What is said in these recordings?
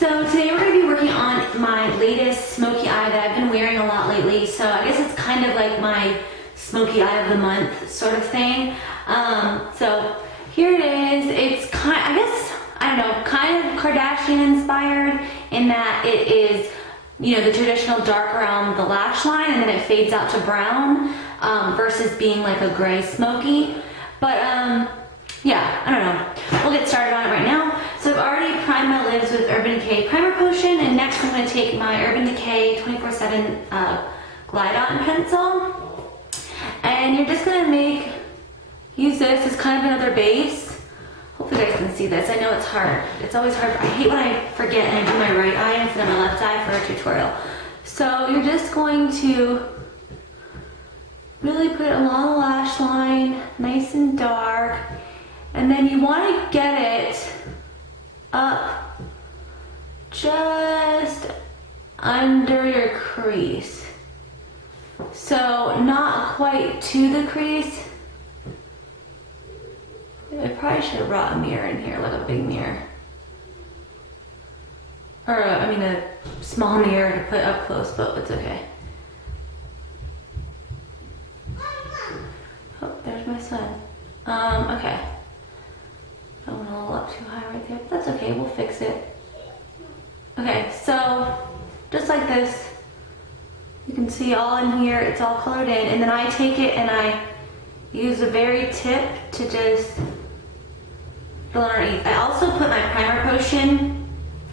So today we're going to be working on my latest smoky eye that I've been wearing a lot lately. So I guess it's kind of like my smoky eye of the month sort of thing. So here it is. It's kind of Kardashian inspired in that it is, you know, the traditional dark around the lash line and then it fades out to brown versus being like a gray smoky. But yeah, I don't know. We'll get started on it right now. So I've already primed my lids with Urban Decay Primer Potion, and next I'm going to take my Urban Decay 24/7 Glide On Pencil, and you're just going to use this as kind of another base. Hopefully you guys can see this. I know it's hard. It's always hard. I hate when I forget and I do my right eye instead of my left eye for a tutorial. So you're just going to really put it along the lash line, nice and dark, and then you want to get it up just under your crease. So not quite to the crease. I probably should have brought a mirror in here, like a big mirror. Or, a small mirror to put up close, but it's okay. Oh, there's my son. Okay. I went a little up too high right there, but that's okay, we'll fix it. Okay, so just like this, you can see all in here, it's all colored in, and then I take it and I use the very tip to just fill underneath. I also put my primer potion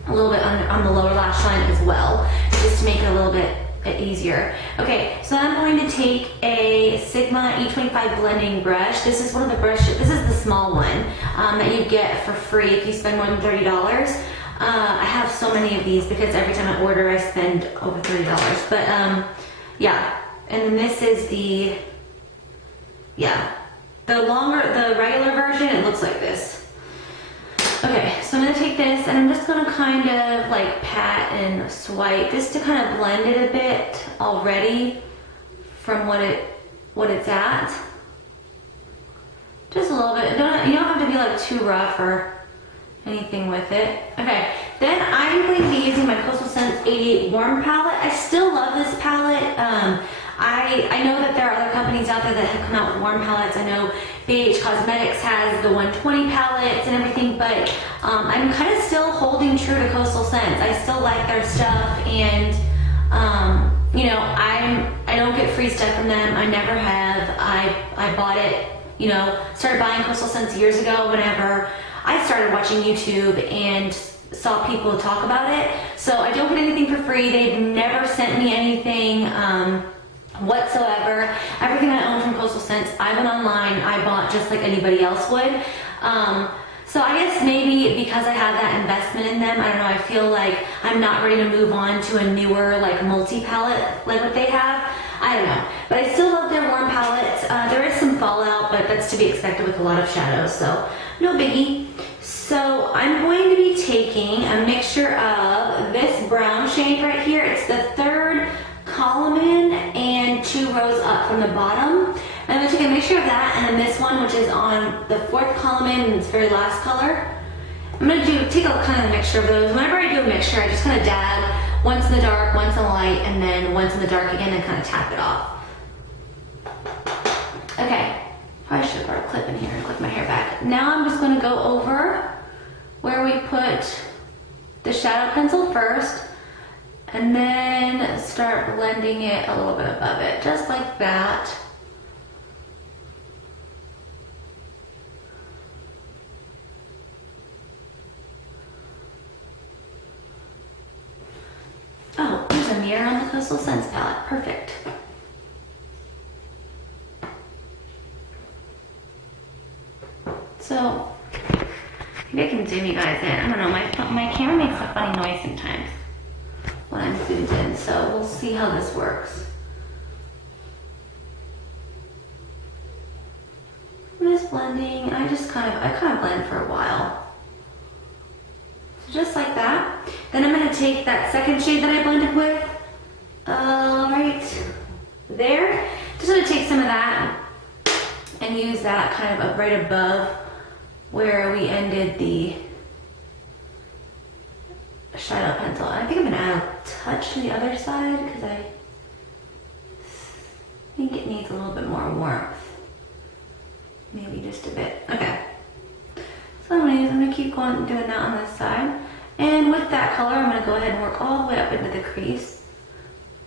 a little bit on the lower lash line as well, just to make it a little bit easier. Okay, so I'm going to take a Sigma E25 blending brush. This is one of the brushes, this is the small one that you get for free if you spend more than $30. I have so many of these because every time I order I spend over $30. But yeah, and then this is the regular version. It looks like this. Okay, so I'm going to take this and I'm just going to kind of like pat and swipe just to kind of blend it a bit already from what it's at. Just a little bit. You don't have to be like too rough or anything with it. Okay, then I'm going to be using my Coastal Scents 88 Warm palette. I still love this palette. I know that there are other companies out there that have come out with warm palettes. I know BH Cosmetics has the 120 palettes and everything, but I'm kind of still holding true to Coastal Scents. I still like their stuff, and you know, I don't get free stuff from them. I never have. I bought it, you know, started buying Coastal Scents years ago whenever I started watching YouTube and saw people talk about it. So I don't get anything for free. They've never sent me anything whatsoever. Everything I own from Coastal Scents, I went online, I bought just like anybody else would. So I guess maybe because I have that investment in them, I don't know, I feel like I'm not ready to move on to a newer like multi-palette like what they have. I don't know, but I still love their warm palettes. There is some fallout, but that's to be expected with a lot of shadows, so no biggie. So I'm going to be taking a mixture of this brown shade right here. It's the third column in and 2 rows up from the bottom. And I'm going to take a mixture of that and then this one, which is on the 4th column in and its very last color. I'm going to take a kind of mixture of those. Whenever I do a mixture, I just kind of dab once in the dark, once in the light, and then once in the dark again and kind of tap it off. Okay, probably should have brought a clip in here and clip my hair back. Now I'm just going to go over where we put the shadow pencil first, and then start blending it a little bit above it, just like that. Oh, there's a mirror on the Coastal Scents palette. Perfect. So, maybe I can zoom you guys in. I don't know, my camera makes a funny noise sometimes when I'm zoomed in, so we'll see how this works. I'm just blending. I kind of blend for a while. So just like that. Then I'm going to take that second shade that I blended with, right there. Just going to take some of that and use that kind of right above where we ended the shadow pencil. And I think I'm gonna add a touch to the other side because I think it needs a little bit more warmth. Maybe just a bit. Okay. So I'm gonna keep going doing that on this side. And with that color, I'm gonna go ahead and work all the way up into the crease.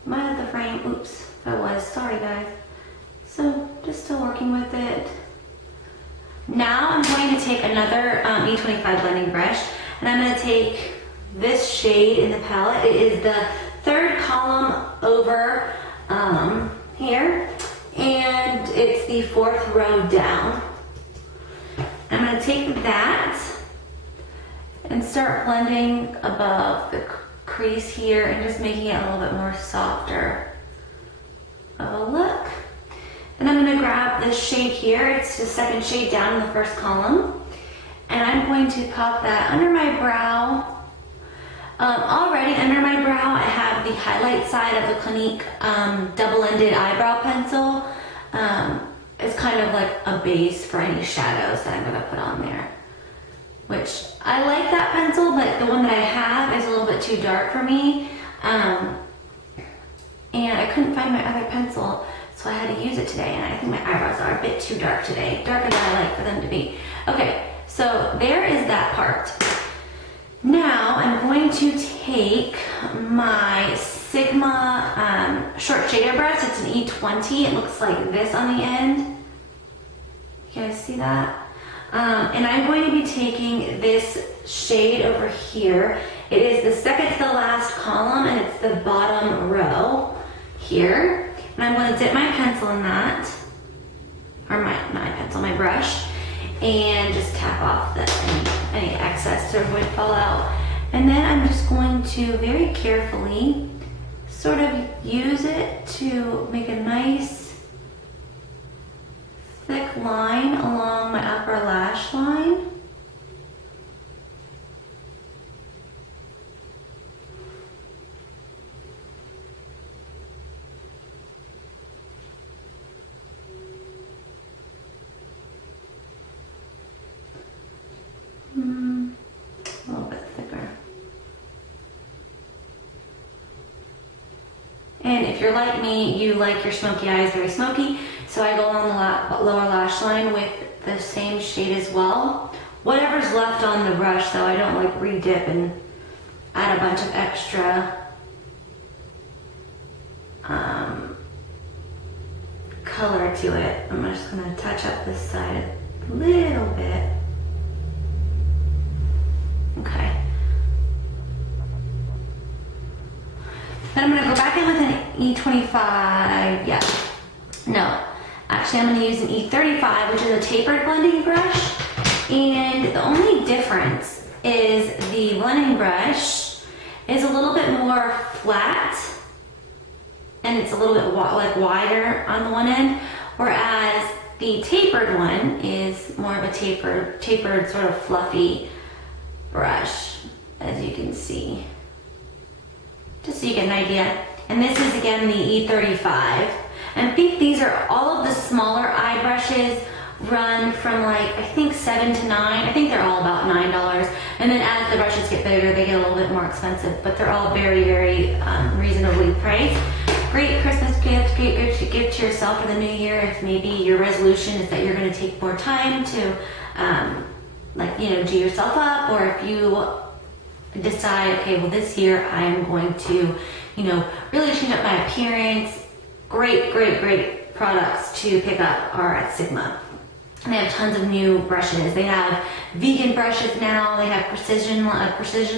Might have the frame, oops, I was, sorry guys. So just still working with it. Now I'm going to take another E25 blending brush, and I'm gonna take this shade in the palette. It is the third column over here, and it's the fourth row down. I'm gonna take that and start blending above the crease here and just making it a little bit more softer of a look. And I'm gonna grab this shade here, it's the second shade down in the first column, and I'm going to pop that under my brow. Already under my brow, I have the highlight side of the Clinique double-ended eyebrow pencil. It's kind of like a base for any shadows that I'm gonna put on there. Which, I like that pencil, but the one that I have is a little bit too dark for me. And I couldn't find my other pencil, so I had to use it today, and I think my eyebrows are a bit too dark today. Darker than I like for them to be. Okay, so there is that part. Now I'm going to take my Sigma short shader brush. It's an E20. It looks like this on the end. You guys see that? And I'm going to be taking this shade over here. It is the second to the last column, and it's the bottom row here. And I'm going to dip my pencil in that, or not my pencil, my brush, and just tap off any excess so it would fall out. And then I'm just going to very carefully sort of use it to make a nice thick line along my upper lash line. A little bit thicker. And if you're like me, you like your smoky eyes very smoky, so I go along the lower lash line with the same shade as well. Whatever's left on the brush, though, I don't like re-dip and add a bunch of extra color to it. I'm just going to touch up this side a little bit. Okay. Then I'm going to go back in with an E25, yeah. No, actually I'm going to use an E35, which is a tapered blending brush. And the only difference is the blending brush is a little bit more flat, and it's a little bit wider on the one end, whereas the tapered one is more of a tapered sort of fluffy brush, as you can see. Just so you get an idea. And this is again the E35. And I think these are all of the smaller eye brushes run from like, I think 7 to 9. I think they're all about $9. And then as the brushes get bigger, they get a little bit more expensive, but they're all very, very reasonably priced. Great Christmas gift, great gift to yourself for the new year if maybe your resolution is that you're going to take more time to do yourself up, or if you decide, okay, well this year I am going to, really change up my appearance. Great products to pick up are at Sigma. And they have tons of new brushes. They have vegan brushes now. They have a precision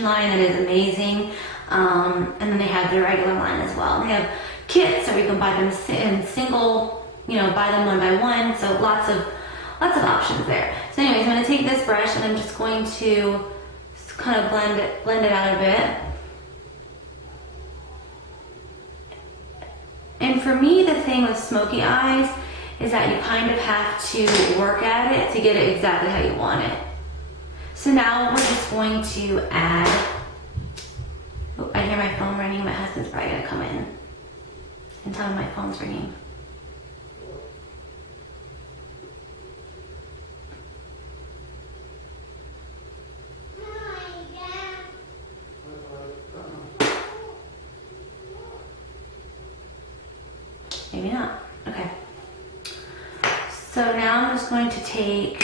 line that is amazing. And then they have their regular line as well. And they have kits, so you can buy them in single, buy them one by one. So lots of options there. So anyways, I'm going to take this brush and I'm just going to kind of blend it out a bit. And for me, the thing with smoky eyes is that you kind of have to work at it to get it exactly how you want it. So now we're just going to add, oh, I hear my phone ringing. My husband's probably gonna come in and tell me my phone's ringing. I'm just going to take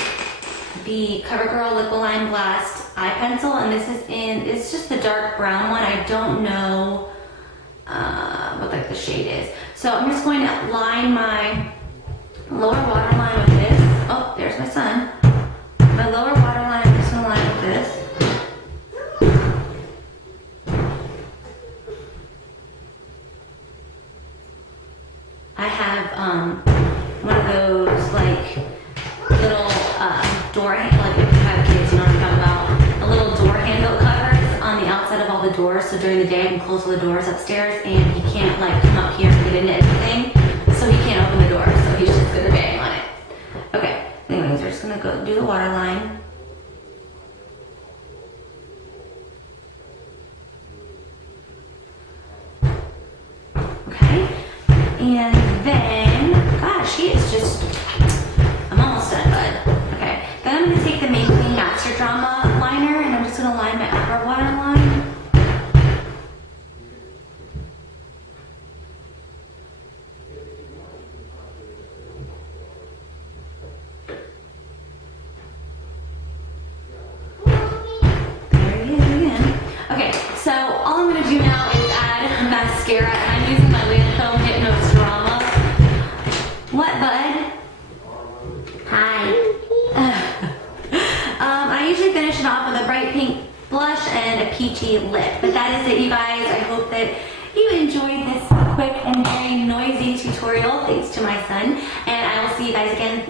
the CoverGirl Liqualine Blast eye pencil, and it's just the dark brown one. I don't know what like the shade is. So I'm just going to line my lower waterline with this. Oh, there's my son. My lower waterline, I'm just going to line with this. I have one of those like little door handle, like if you have kids, you know what I'm talking about, the little door handle covers on the outside of all the doors, so during the day I can close all the doors upstairs and he can't like come up here and get into anything, so he can't open the door, so he's just gonna bang on it. Okay, anyways, we're just gonna go do the water line. Okay, and then, gosh, he is just, I'm almost done, bud. Okay, then I'm going to take the Maybelline Master Drama liner and I'm just going to line my upper waterline. There he is again. Okay, so all I'm going to do now is add mascara, and I'm using my Lancome Hypnose Drama. What, bud? Hi. I usually finish it off with a bright pink blush and a peachy lip. But that is it, you guys. I hope that you enjoyed this quick and very noisy tutorial, thanks to my son. And I will see you guys again